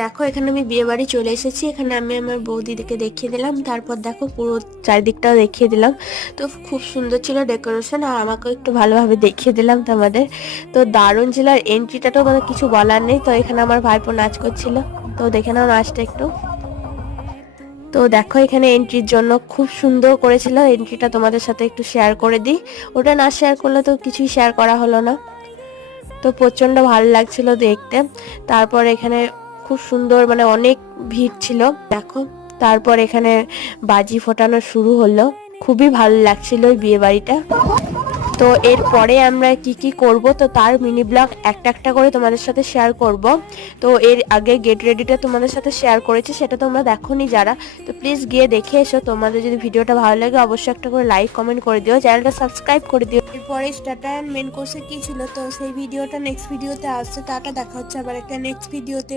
দেখো এখানে আমি বিয়ে বাড়ি চলে এসেছি। এখানে আমি আমার বৌদিদিকে দেখিয়ে দিলাম, তারপর দেখো পুরো চারিদিকটাও দেখিয়ে দিলাম। তো খুব সুন্দর ছিল ডেকোরেশন, আর আমাকেও একটু ভালোভাবে দেখিয়ে দিলাম তোমাদের। তো দারুণ ছিল, আর এন্ট্রিটা তো মানে কিছু বলার নেই। তো এখানে আমার ভাইপো নাচ করছিল, তো দেখে নাও নাচটা একটু। তো দেখো এখানে এন্ট্রির জন্য খুব সুন্দর করেছিল, এন্ট্রিটা তোমাদের সাথে একটু শেয়ার করে দিই। ওটা না শেয়ার করলে তো কিছুই শেয়ার করা হলো না। তো প্রচন্ড ভালো লাগছিল দেখতে। তারপর এখানে খুব সুন্দর মানে অনেক ভিড় ছিল দেখো। তারপর এখানে বাজি ফোটানো শুরু হলো, খুবই ভালো লাগছিল ওই বিয়ে বাড়িটা। তো এরপরে আমরা কি কি করব, তো তার মিনি ব্লগ একটা একটা করে তোমাদের সাথে শেয়ার করব। তো এর আগে গেট রেডিটা তোমাদের সাথে শেয়ার করেছি, সেটা তোমরা দেখোনি যারা, তো প্লিজ গিয়ে দেখে এসো। তোমাদের যদি ভিডিওটা ভালো লাগে অবশ্যই একটা করে লাইক কমেন্ট করে দিও, চ্যানেলটা সাবস্ক্রাইব করে দিও। এরপরে স্টার্টার অ্যান্ড মেন কোর্সে কি ছিল, তো সেই ভিডিওটা নেক্সট ভিডিওতে আসছে। টাটা, দেখা হচ্ছে আবার একটা নেক্সট ভিডিওতে।